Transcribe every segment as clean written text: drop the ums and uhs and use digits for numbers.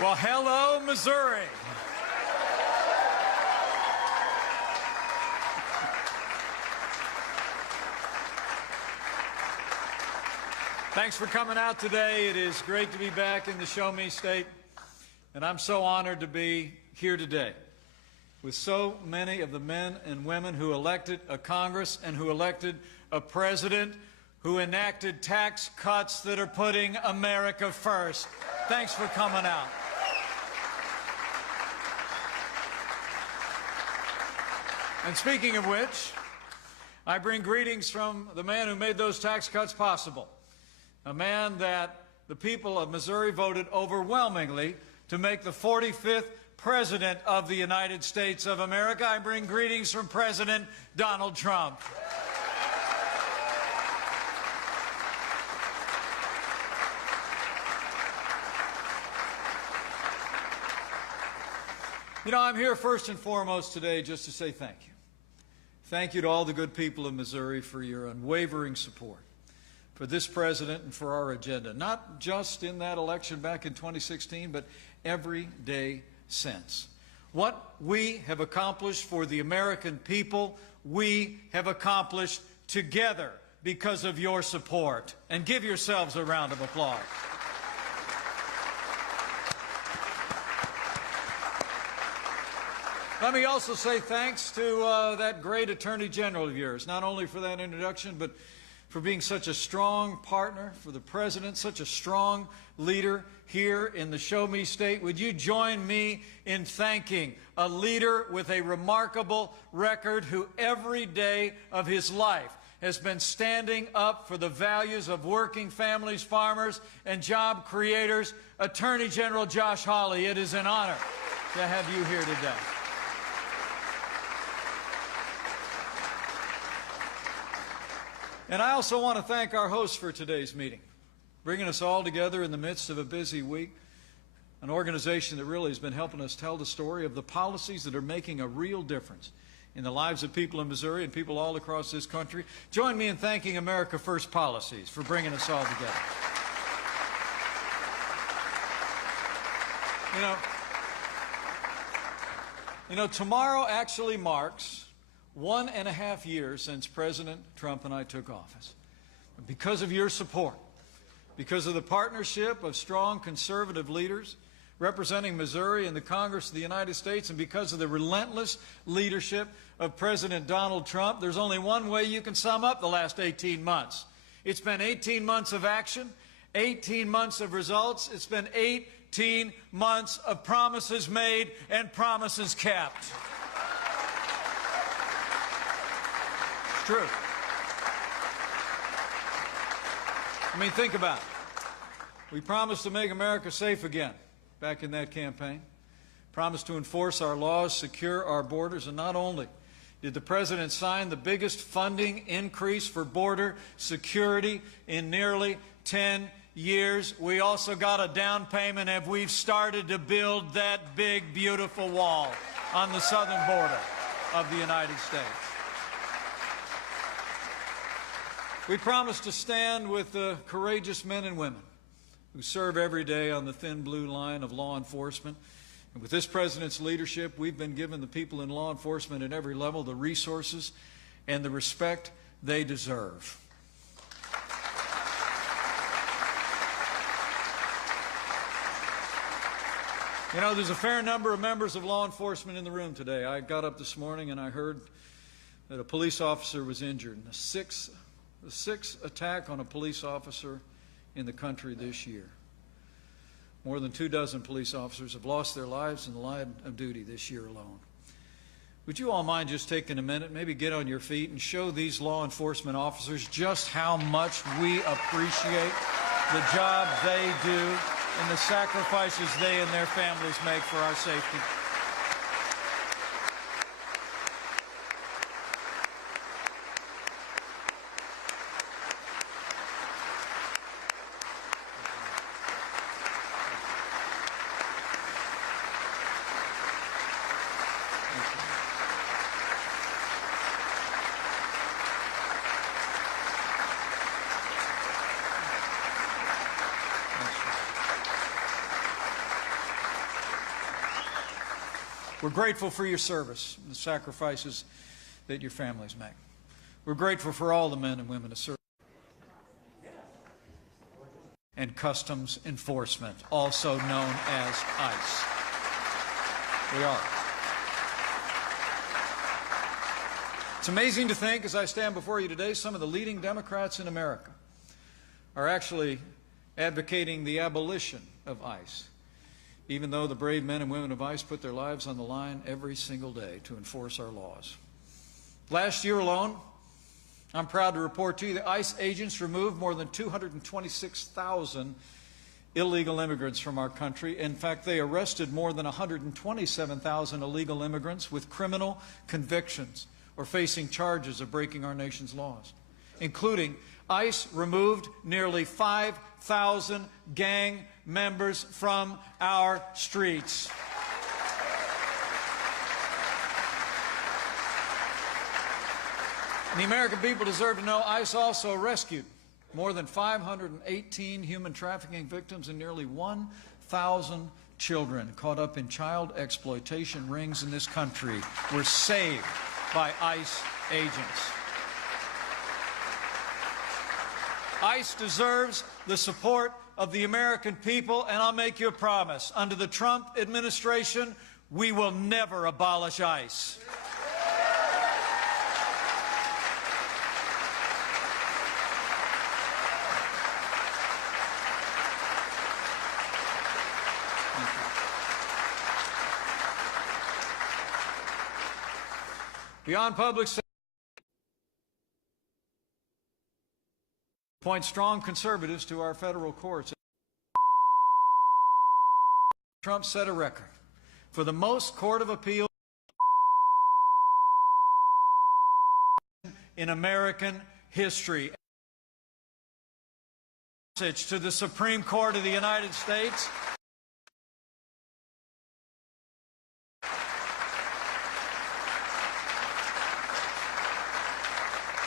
Well, hello, Missouri. Thanks for coming out today. It is great to be back in the Show Me State, and I'm so honored to be here today with so many of the men and women who elected a Congress and who elected a president who enacted tax cuts that are putting America first. Thanks for coming out. And speaking of which, I bring greetings from the man who made those tax cuts possible, a man that the people of Missouri voted overwhelmingly to make the 45th President of the United States of America. I bring greetings from President Donald Trump. You know, I'm here first and foremost today just to say thank you. Thank you to all the good people of Missouri for your unwavering support for this president and for our agenda, not just in that election back in 2016, but every day since. What we have accomplished for the American people, we have accomplished together because of your support. And give yourselves a round of applause. Let me also say thanks to that great Attorney General of yours, not only for that introduction, but for being such a strong partner for the President, such a strong leader here in the Show Me State. Would you join me in thanking a leader with a remarkable record who every day of his life has been standing up for the values of working families, farmers, and job creators, Attorney General Josh Hawley. It is an honor to have you here today. And I also want to thank our host for today's meeting, bringing us all together in the midst of a busy week, an organization that really has been helping us tell the story of the policies that are making a real difference in the lives of people in Missouri and people all across this country. Join me in thanking America First Policies for bringing us all together. You know, tomorrow actually marks 1.5 years since President Trump and I took office. Because of your support, because of the partnership of strong conservative leaders representing Missouri in the Congress of the United States, and because of the relentless leadership of President Donald Trump, there's only one way you can sum up the last 18 months. It's been 18 months of action, 18 months of results. It's been 18 months of promises made and promises kept. True. I mean, think about it. We promised to make America safe again back in that campaign. Promised to enforce our laws, secure our borders, and not only did the President sign the biggest funding increase for border security in nearly 10 years, we also got a down payment and we've started to build that big, beautiful wall on the southern border of the United States. We promise to stand with the courageous men and women who serve every day on the thin blue line of law enforcement. And with this President's leadership, we've been giving the people in law enforcement at every level the resources and the respect they deserve. You know, there's a fair number of members of law enforcement in the room today. I got up this morning and I heard that a police officer was injured. The sixth attack on a police officer in the country this year. More than 24 police officers have lost their lives in the line of duty this year alone. Would you all mind just taking a minute, maybe get on your feet and show these law enforcement officers just how much we appreciate the job they do and the sacrifices they and their families make for our safety? We're grateful for your service and the sacrifices that your families make. We're grateful for all the men and women who serve. And Customs Enforcement, also known as ICE. We are. It's amazing to think, as I stand before you today, some of the leading Democrats in America are actually advocating the abolition of ICE, even though the brave men and women of ICE put their lives on the line every single day to enforce our laws. Last year alone, I'm proud to report to you that ICE agents removed more than 226,000 illegal immigrants from our country. In fact, they arrested more than 127,000 illegal immigrants with criminal convictions or facing charges of breaking our nation's laws, including ICE removed nearly 5,000 gang members from our streets. And the American people deserve to know ICE also rescued more than 518 human trafficking victims and nearly 1,000 children caught up in child exploitation rings in this country were saved by ICE agents. ICE deserves the support of the American people, and I'll make you a promise. Under the Trump administration, we will never abolish ICE. Beyond public safety, appoint strong conservatives to our federal courts. Trump set a record for the most Court of Appeals in American history. Message to the Supreme Court of the United States.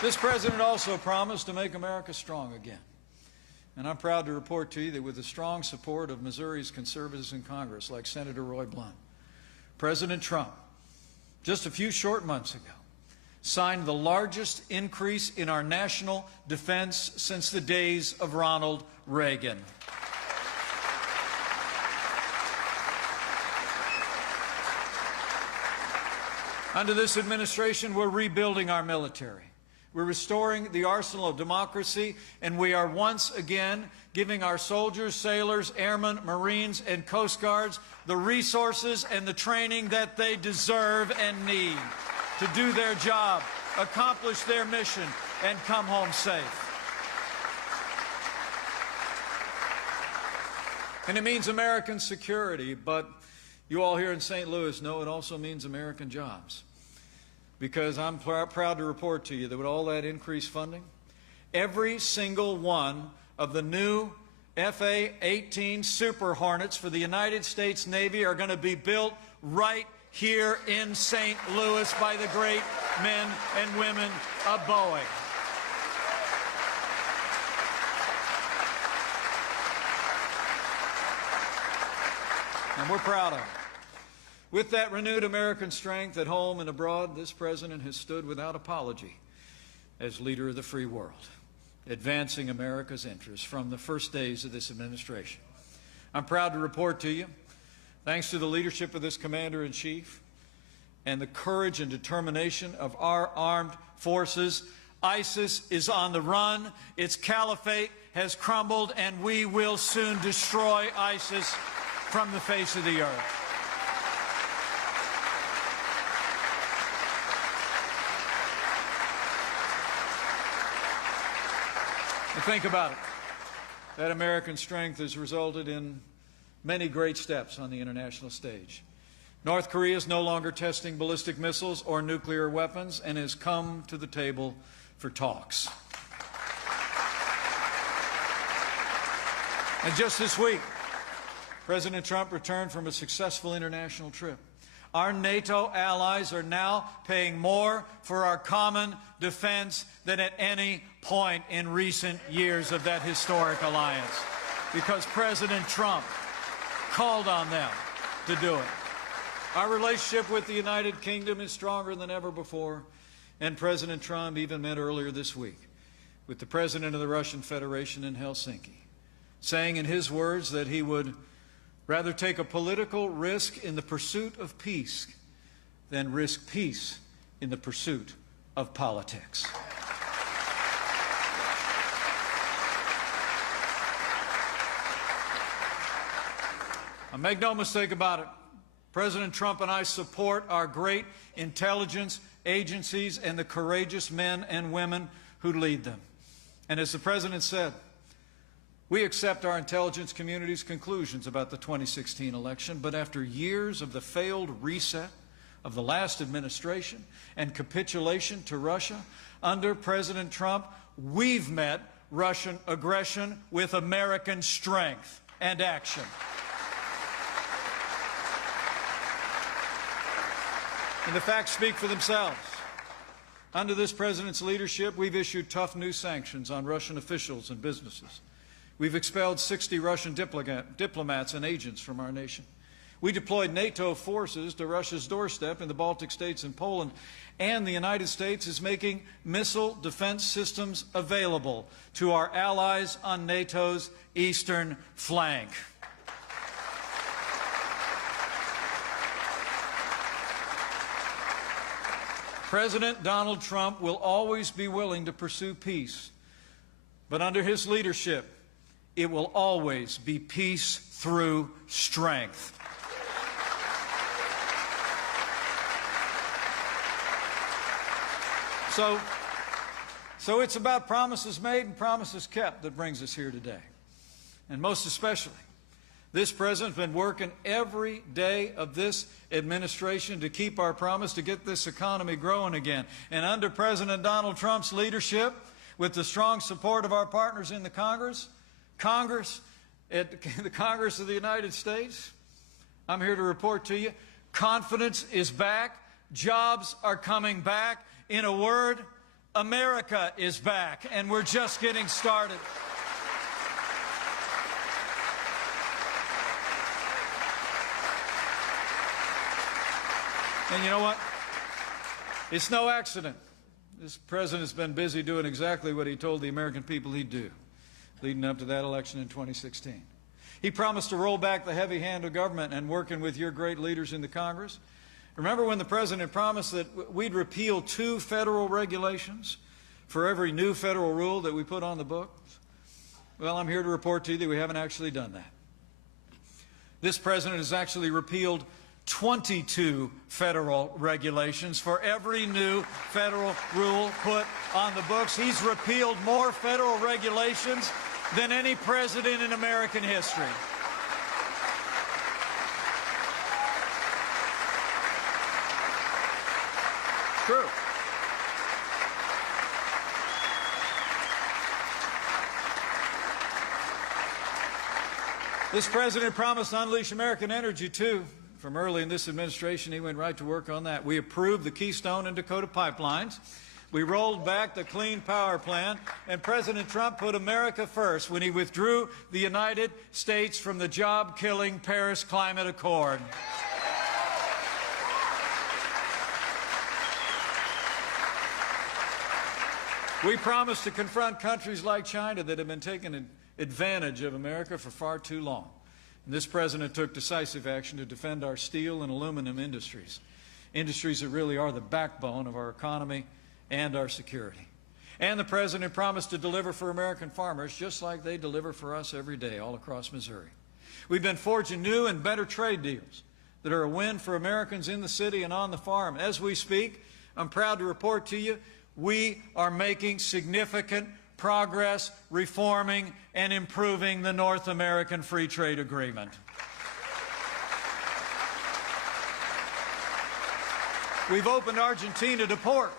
This president also promised to make America strong again. And I'm proud to report to you that with the strong support of Missouri's conservatives in Congress, like Senator Roy Blunt, President Trump, just a few short months ago, signed the largest increase in our national defense since the days of Ronald Reagan. Under this administration, we're rebuilding our military. We're restoring the arsenal of democracy, and we are once again giving our soldiers, sailors, airmen, Marines, and Coast Guards the resources and the training that they deserve and need to do their job, accomplish their mission, and come home safe. And it means American security, but you all here in St. Louis know it also means American jobs. Because I'm proud to report to you that with all that increased funding, every single one of the new FA-18 Super Hornets for the United States Navy are going to be built right here in St. Louis by the great men and women of Boeing. And we're proud of it. With that renewed American strength at home and abroad, this president has stood without apology as leader of the free world, advancing America's interests from the first days of this administration. I'm proud to report to you, thanks to the leadership of this commander-in-chief and the courage and determination of our armed forces, ISIS is on the run, its caliphate has crumbled, and we will soon destroy ISIS from the face of the earth. Think about it. That American strength has resulted in many great steps on the international stage. North Korea is no longer testing ballistic missiles or nuclear weapons and has come to the table for talks. And just this week, President Trump returned from a successful international trip. Our NATO allies are now paying more for our common defense than at any point in recent years of that historic alliance, because President Trump called on them to do it. Our relationship with the United Kingdom is stronger than ever before, and President Trump even met earlier this week with the President of the Russian Federation in Helsinki, saying in his words that he would rather take a political risk in the pursuit of peace than risk peace in the pursuit of politics. Now, make no mistake about it, President Trump and I support our great intelligence agencies and the courageous men and women who lead them. And as the President said, we accept our intelligence community's conclusions about the 2016 election, but after years of the failed reset of the last administration and capitulation to Russia, under President Trump, we've met Russian aggression with American strength and action. And the facts speak for themselves. Under this President's leadership, we've issued tough new sanctions on Russian officials and businesses. We've expelled 60 Russian diplomats and agents from our nation. We deployed NATO forces to Russia's doorstep in the Baltic states and Poland, and the United States is making missile defense systems available to our allies on NATO's eastern flank. President Donald Trump will always be willing to pursue peace, but under his leadership, it will always be peace through strength. So it's about promises made and promises kept that brings us here today. And most especially, this president's been working every day of this administration to keep our promise to get this economy growing again. And under President Donald Trump's leadership, with the strong support of our partners in the Congress the Congress of the United States, I'm here to report to you, confidence is back, jobs are coming back. In a word, America is back, and we're just getting started. And you know what? It's no accident. This president has been busy doing exactly what he told the American people he'd do, leading up to that election in 2016. He promised to roll back the heavy hand of government and working with your great leaders in the Congress. Remember when the president promised that we'd repeal 2 federal regulations for every new federal rule that we put on the books? Well, I'm here to report to you that we haven't actually done that. This president has actually repealed 22 federal regulations for every new federal rule put on the books. He's repealed more federal regulations than any president in American history. True. This president promised to unleash American energy, too. From early in this administration, he went right to work on that. We approved the Keystone and Dakota pipelines. We rolled back the Clean Power Plan, and President Trump put America first when he withdrew the United States from the job-killing Paris Climate Accord. We promised to confront countries like China that have been taking advantage of America for far too long. And this president took decisive action to defend our steel and aluminum industries, industries that really are the backbone of our economy and our security. And the president promised to deliver for American farmers just like they deliver for us every day all across Missouri. We've been forging new and better trade deals that are a win for Americans in the city and on the farm. As we speak, I'm proud to report to you, we are making significant progress reforming and improving the North American Free Trade Agreement. We've opened Argentina to pork,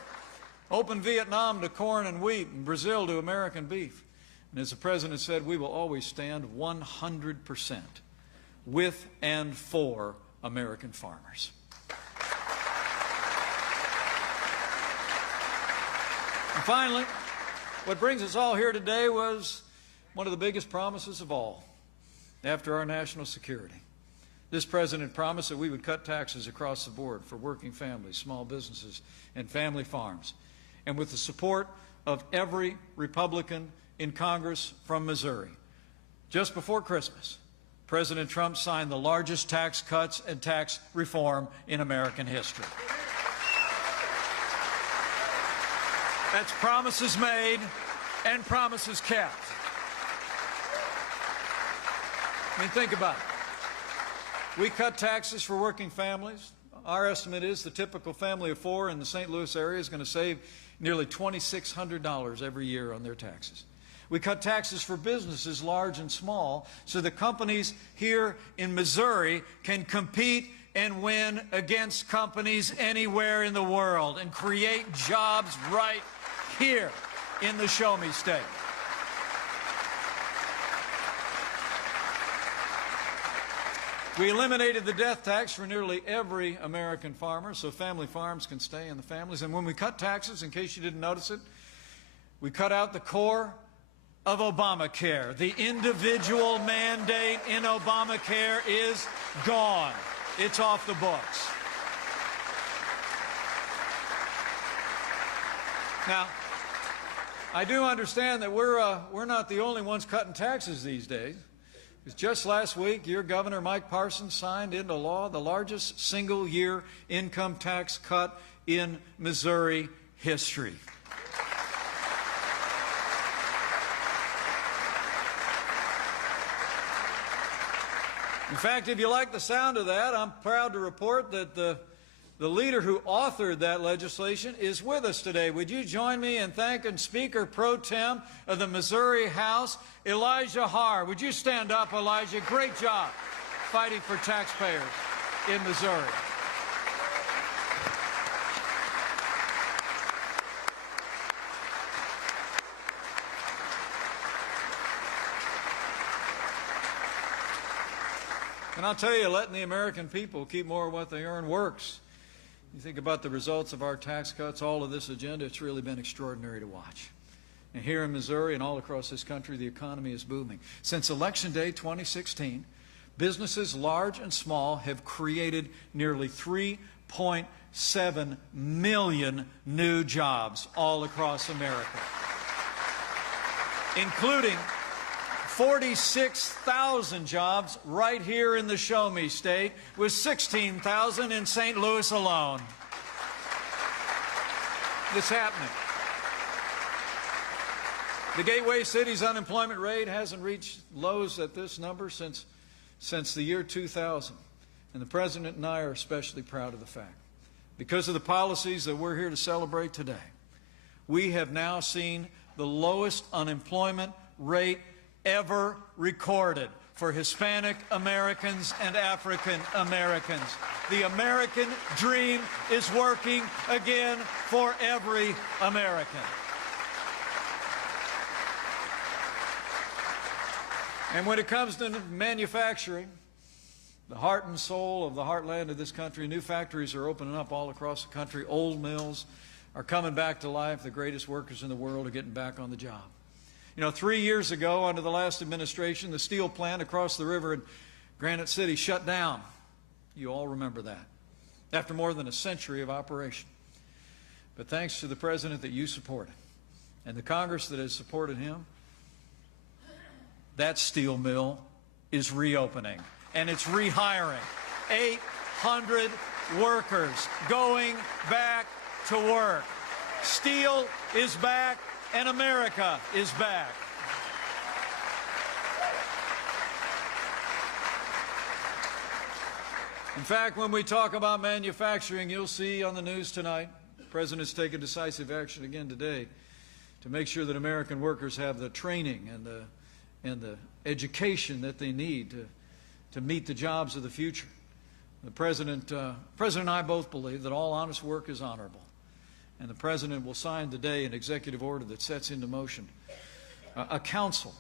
opened Vietnam to corn and wheat, and Brazil to American beef. And as the president said, we will always stand 100% with and for American farmers. And finally, what brings us all here today was one of the biggest promises of all after our national security. This president promised that we would cut taxes across the board for working families, small businesses, and family farms. And with the support of every Republican in Congress from Missouri, just before Christmas, President Trump signed the largest tax cuts and tax reform in American history. That's promises made and promises kept. I mean, think about it. We cut taxes for working families. Our estimate is the typical family of four in the St. Louis area is going to save nearly $2,600 every year on their taxes. We cut taxes for businesses large and small so the companies here in Missouri can compete and win against companies anywhere in the world and create jobs right here in the Show Me State. We eliminated the death tax for nearly every American farmer so family farms can stay in the families. And when we cut taxes, in case you didn't notice it, we cut out the core of Obamacare. The individual mandate in Obamacare is gone. It's off the books. Now, I do understand that we're not the only ones cutting taxes these days. Because just last week, your Governor Mike Parsons signed into law the largest single-year income tax cut in Missouri history. In fact, if you like the sound of that, I'm proud to report that the leader who authored that legislation is with us today. Would you join me in thanking Speaker Pro Tem of the Missouri House, Elijah Haar? Would you stand up, Elijah? Great job fighting for taxpayers in Missouri. And I'll tell you, letting the American people keep more of what they earn works. You think about the results of our tax cuts, all of this agenda, it's really been extraordinary to watch. And here in Missouri and all across this country, the economy is booming. Since Election Day 2016, businesses large and small have created nearly 3.7 million new jobs all across America, including 46,000 jobs right here in the Show Me State, with 16,000 in St. Louis alone. It's happening. The Gateway City's unemployment rate hasn't reached lows at this number since the year 2000. And the President and I are especially proud of the fact. Because of the policies that we're here to celebrate today, we have now seen the lowest unemployment rate ever recorded for Hispanic Americans and African Americans. The American dream is working again for every American. And when it comes to manufacturing, the heart and soul of the heartland of this country, new factories are opening up all across the country. Old mills are coming back to life. The greatest workers in the world are getting back on the job. You know, 3 years ago, under the last administration, the steel plant across the river in Granite City shut down. You all remember that. After more than a century of operation. But thanks to the president that you supported and the Congress that has supported him, that steel mill is reopening and it's rehiring 800 workers going back to work. Steel is back. And America is back. In fact, when we talk about manufacturing, you'll see on the news tonight, the President's taken decisive action again today to make sure that American workers have the training and the education that they need to meet the jobs of the future. The President and I both believe that all honest work is honorable. And the President will sign today an executive order that sets into motion a council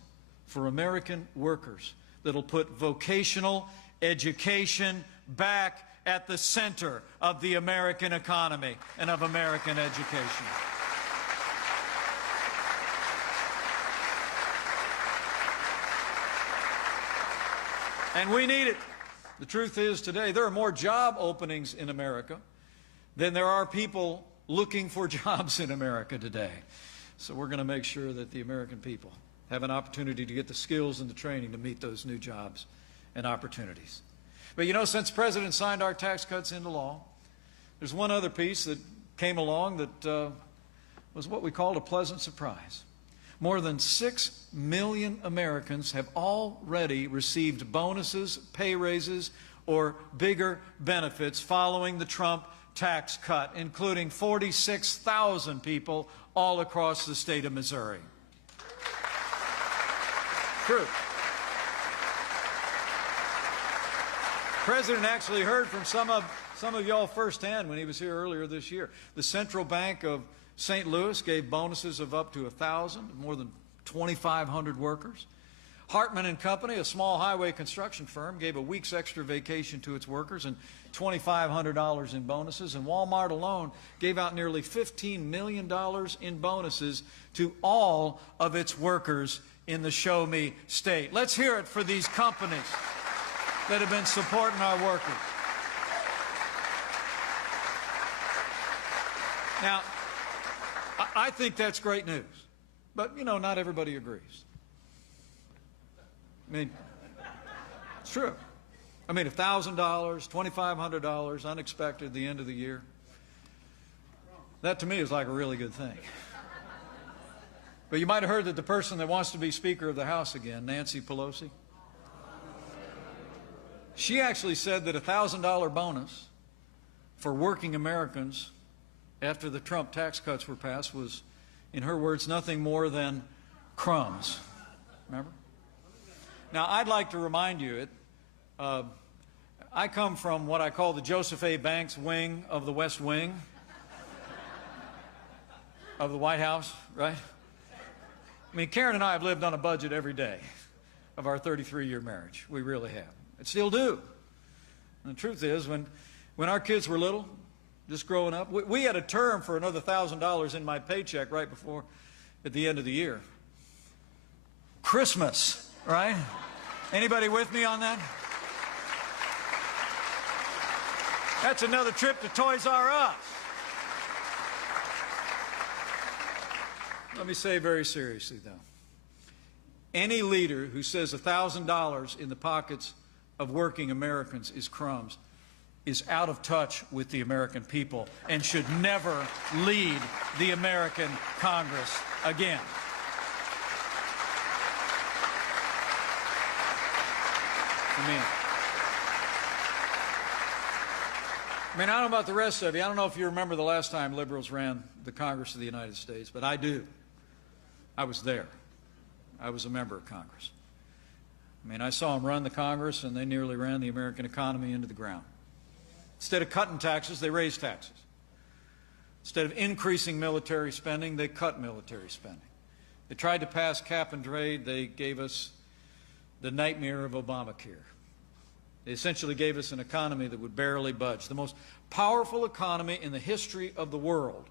for American workers that will put vocational education back at the center of the American economy and of American education. And we need it. The truth is today there are more job openings in America than there are people looking for jobs in America today. So we're going to make sure that the American people have an opportunity to get the skills and the training to meet those new jobs and opportunities. But you know, since the President signed our tax cuts into law, there's one other piece that came along that was what we called a pleasant surprise. More than 6 million Americans have already received bonuses, pay raises, or bigger benefits following the Trump tax cut, including 46,000 people all across the state of Missouri. True. The President actually heard from some of y'all firsthand when he was here earlier this year. The Central Bank of St. Louis gave bonuses of up to 1,000, more than 2,500 workers. Hartman and Company, a small highway construction firm, gave a week's extra vacation to its workers and $2,500 in bonuses. And Walmart alone gave out nearly $15 million in bonuses to all of its workers in the Show Me state. Let's hear it for these companies that have been supporting our workers. Now, I think that's great news. But, you know, not everybody agrees. I mean, it's true. I mean, $1,000, $2,500, unexpected at the end of the year. That, to me, is like a really good thing. But you might have heard that the person that wants to be Speaker of the House again, Nancy Pelosi, she actually said that a $1,000 bonus for working Americans after the Trump tax cuts were passed was, in her words, nothing more than crumbs. Remember? Now, I'd like to remind you, I come from what I call the Joseph A. Banks wing of the West Wing of the White House, right? I mean, Karen and I have lived on a budget every day of our 33-year marriage. We really have. And still do. And the truth is, when our kids were little, just growing up, we had a term for another $1,000 in my paycheck right before, at the end of the year. Christmas, right? Anybody with me on that? That's another trip to Toys R Us. Let me say very seriously, though. Any leader who says $1,000 in the pockets of working Americans is crumbs is out of touch with the American people and should never lead the American Congress again. I mean, I don't know about the rest of you. I don't know if you remember the last time liberals ran the Congress of the United States, but I do. I was there. I was a member of Congress. I mean, I saw them run the Congress, and they nearly ran the American economy into the ground. Instead of cutting taxes, they raised taxes. Instead of increasing military spending, they cut military spending. They tried to pass cap and trade. They gave us the nightmare of Obamacare. They essentially gave us an economy that would barely budge. The most powerful economy in the history of the world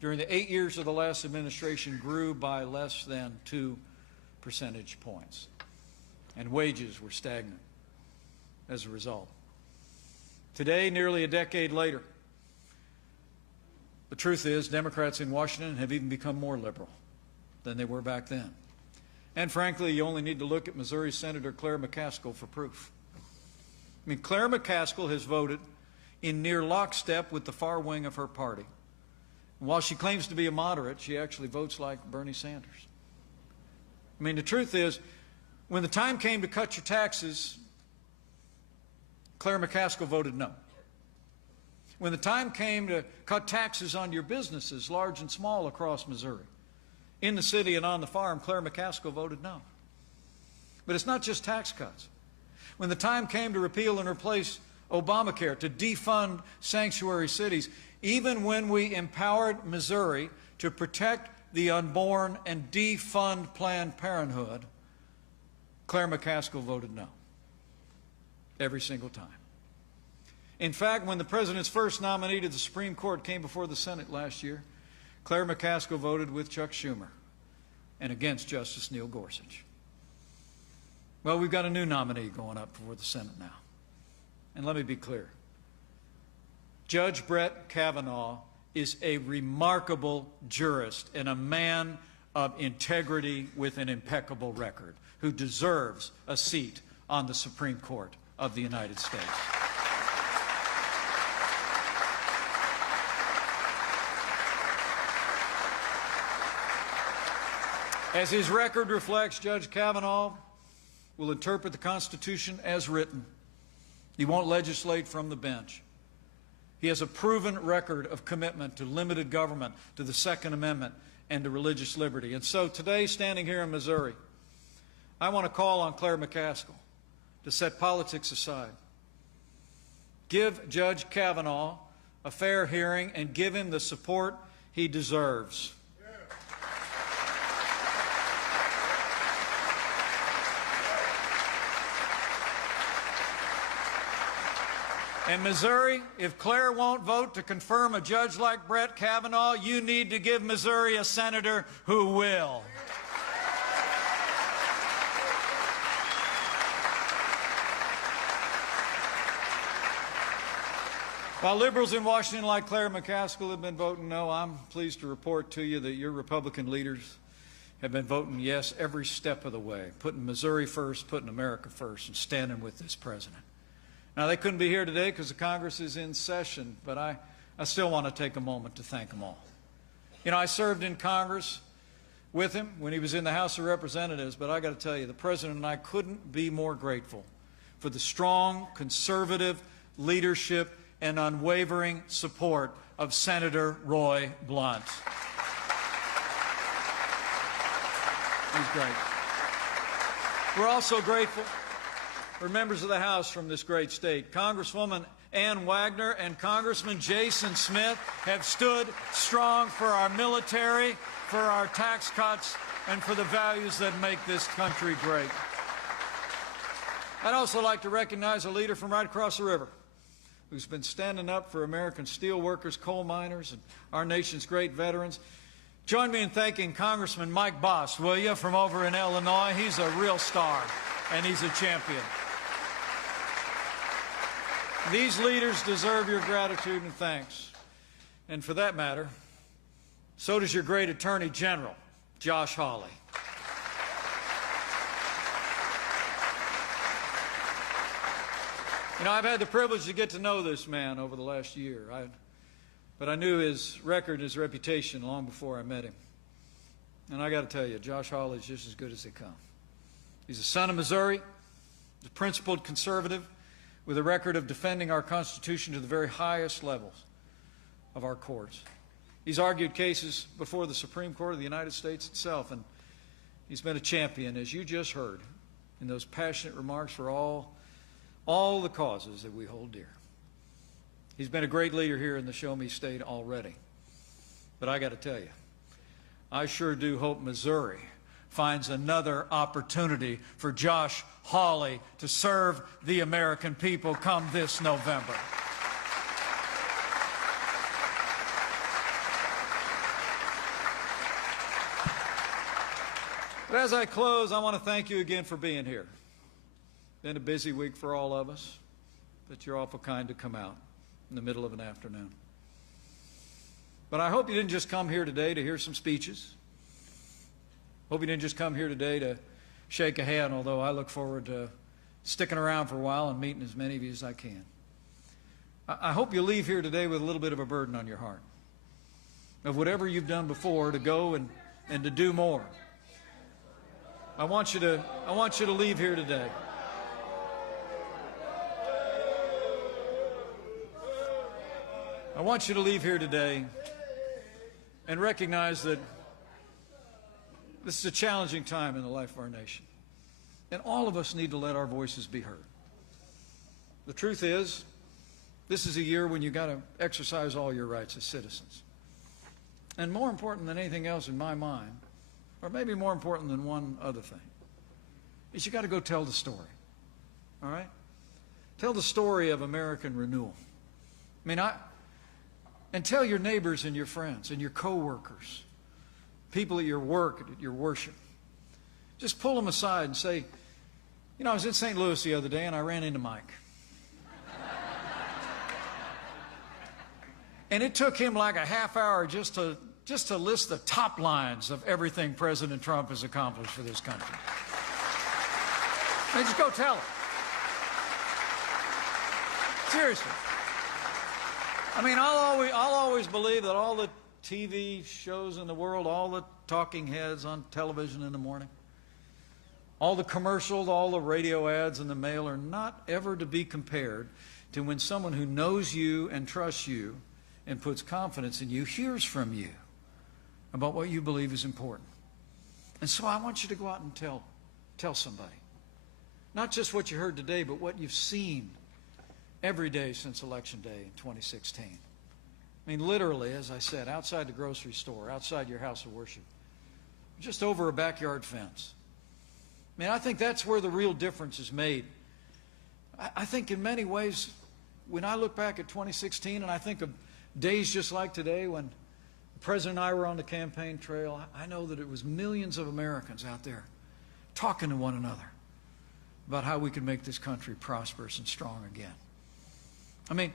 during the 8 years of the last administration grew by less than 2 percentage points. And wages were stagnant as a result. Today, nearly a decade later, the truth is Democrats in Washington have even become more liberal than they were back then. And frankly, you only need to look at Missouri Senator Claire McCaskill for proof. I mean, Claire McCaskill has voted in near lockstep with the far wing of her party. And while she claims to be a moderate, she actually votes like Bernie Sanders. I mean, the truth is, when the time came to cut your taxes, Claire McCaskill voted no. When the time came to cut taxes on your businesses, large and small, across Missouri, in the city and on the farm, Claire McCaskill voted no. But it's not just tax cuts. When the time came to repeal and replace Obamacare, to defund sanctuary cities, even when we empowered Missouri to protect the unborn and defund Planned Parenthood, Claire McCaskill voted no. Every single time. In fact, when the President's first nominee to the Supreme Court came before the Senate last year, Claire McCaskill voted with Chuck Schumer and against Justice Neil Gorsuch. Well, we've got a new nominee going up for the Senate now. And let me be clear. Judge Brett Kavanaugh is a remarkable jurist and a man of integrity with an impeccable record who deserves a seat on the Supreme Court of the United States. As his record reflects, Judge Kavanaugh will interpret the Constitution as written. He won't legislate from the bench. He has a proven record of commitment to limited government, to the Second Amendment, and to religious liberty. And so today, standing here in Missouri, I want to call on Claire McCaskill to set politics aside. Give Judge Kavanaugh a fair hearing and give him the support he deserves. And Missouri, if Claire won't vote to confirm a judge like Brett Kavanaugh, you need to give Missouri a senator who will. While liberals in Washington like Claire McCaskill have been voting no, I'm pleased to report to you that your Republican leaders have been voting yes every step of the way, putting Missouri first, putting America first, and standing with this president. Now, they couldn't be here today because the Congress is in session, but I still want to take a moment to thank them all. You know, I served in Congress with him when he was in the House of Representatives, but I got to tell you, the President and I couldn't be more grateful for the strong, conservative leadership and unwavering support of Senator Roy Blunt. He's great. We're also grateful for members of the House from this great state. Congresswoman Ann Wagner and Congressman Jason Smith have stood strong for our military, for our tax cuts, and for the values that make this country great. I'd also like to recognize a leader from right across the river who's been standing up for American steel workers, coal miners, and our nation's great veterans. Join me in thanking Congressman Mike Bost, will you, from over in Illinois. He's a real star, and he's a champion. These leaders deserve your gratitude and thanks. And for that matter, so does your great Attorney General, Josh Hawley. You know, I've had the privilege to get to know this man over the last year, but I knew his record and his reputation long before I met him. And I got to tell you, Josh Hawley is just as good as they come. He's a son of Missouri, a principled conservative, with a record of defending our Constitution to the very highest levels of our courts. He's argued cases before the Supreme Court of the United States itself, and he's been a champion, as you just heard, in those passionate remarks for all the causes that we hold dear. He's been a great leader here in the Show Me State already. But I got to tell you, I sure do hope Missouri finds another opportunity for Josh Hawley to serve the American people come this November. But as I close, I want to thank you again for being here. Been a busy week for all of us, but you're awful kind to come out in the middle of an afternoon. But I hope you didn't just come here today to hear some speeches. Hope you didn't just come here today to shake a hand, although I look forward to sticking around for a while and meeting as many of you as I can. I hope you leave here today with a little bit of a burden on your heart of whatever you've done before to go and to do more. I want you to leave here today. I want you to leave here today and recognize that this is a challenging time in the life of our nation. And all of us need to let our voices be heard. The truth is, this is a year when you've got to exercise all your rights as citizens. And more important than anything else in my mind, or maybe more important than one other thing, is you got to go tell the story. All right? Tell the story of American renewal. And tell your neighbors and your friends and your coworkers, people at your work, at your worship. Just pull them aside and say, you know, I was in St. Louis the other day and I ran into Mike. And it took him like a half hour just to list the top lines of everything President Trump has accomplished for this country. And just go tell him. Seriously. I mean, I'll always believe that all the TV shows in the world, all the talking heads on television in the morning, all the commercials, all the radio ads in the mail are not ever to be compared to when someone who knows you and trusts you and puts confidence in you hears from you about what you believe is important. And so I want you to go out and tell somebody. Not just what you heard today, but what you've seen every day since Election Day in 2016. I mean, literally, as I said, outside the grocery store, outside your house of worship, just over a backyard fence. I mean, I think that's where the real difference is made. I think in many ways, when I look back at 2016 and I think of days just like today when the President and I were on the campaign trail, I know that it was millions of Americans out there talking to one another about how we could make this country prosperous and strong again. I mean,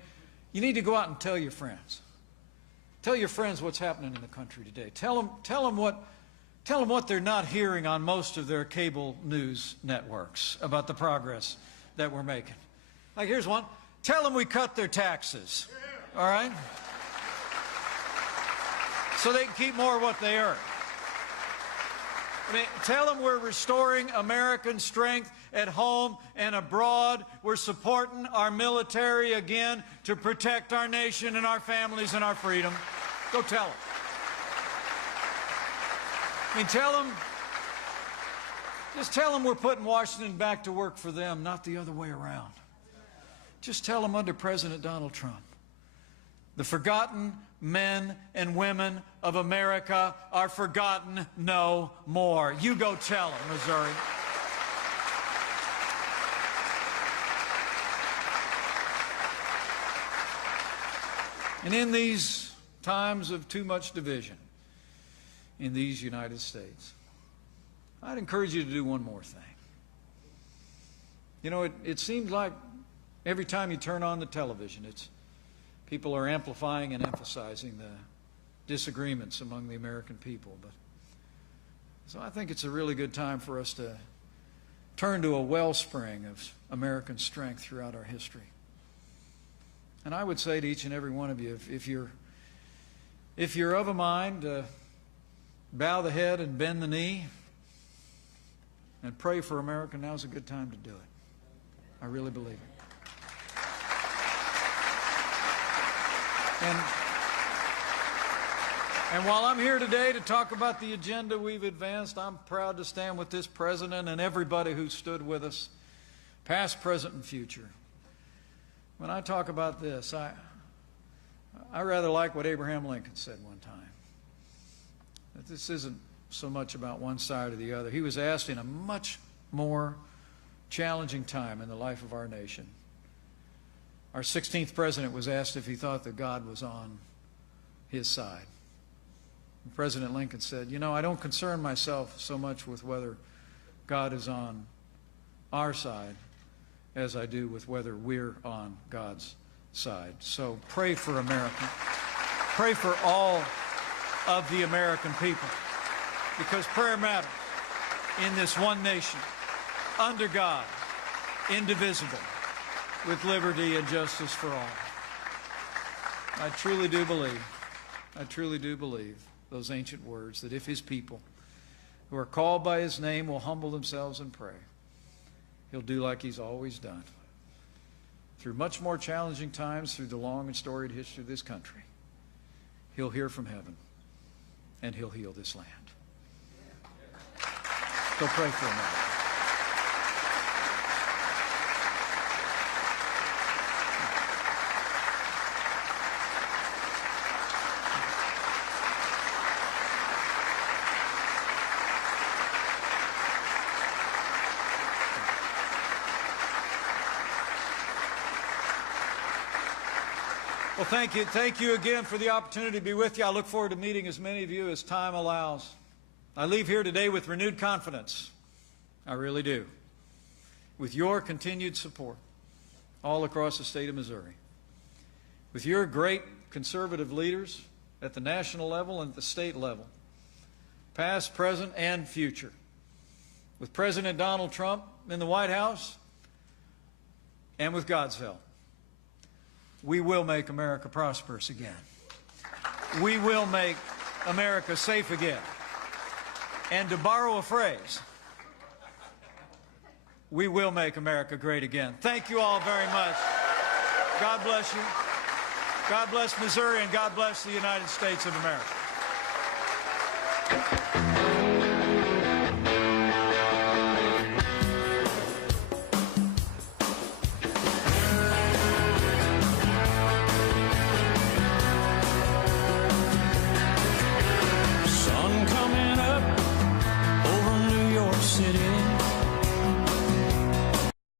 you need to go out and tell your friends. Tell your friends what's happening in the country today. Tell them what they're not hearing on most of their cable news networks about the progress that we're making. Like, here's one. Tell them we cut their taxes. All right? So they can keep more of what they earn. I mean, tell them we're restoring American strength at home and abroad. We're supporting our military again to protect our nation and our families and our freedom. Go tell them. I mean, just tell them we're putting Washington back to work for them, not the other way around. Just tell them under President Donald Trump, the forgotten men and women of America are forgotten no more. You go tell them, Missouri. And in these times of too much division in these United States, I'd encourage you to do one more thing. You know, it seems like every time you turn on the television, people are amplifying and emphasizing the disagreements among the American people. So I think it's a really good time for us to turn to a wellspring of American strength throughout our history. And I would say to each and every one of you, if you're of a mind to bow the head and bend the knee and pray for America, now's a good time to do it. I really believe it. And while I'm here today to talk about the agenda we've advanced, I'm proud to stand with this president and everybody who stood with us, past, present, and future. When I talk about this, I rather like what Abraham Lincoln said one time, that this isn't so much about one side or the other. He was asked in a much more challenging time in the life of our nation. Our 16th president was asked if he thought that God was on his side. And President Lincoln said, you know, I don't concern myself so much with whether God is on our side as I do with whether we're on God's side. So pray for America. Pray for all of the American people, because prayer matters in this one nation, under God, indivisible, with liberty and justice for all. I truly do believe those ancient words, that if his people who are called by his name will humble themselves and pray, he'll do like he's always done. Through much more challenging times, through the long and storied history of this country, he'll hear from heaven and he'll heal this land. So pray for America. Well, thank you again for the opportunity to be with you. I look forward to meeting as many of you as time allows. I leave here today with renewed confidence. I really do. With your continued support all across the state of Missouri. With your great conservative leaders at the national level and at the state level, past, present, and future. With President Donald Trump in the White House and with God's help, we will make America prosperous again. We will make America safe again. And to borrow a phrase, we will make America great again. Thank you all very much. God bless you. God bless Missouri, and God bless the United States of America.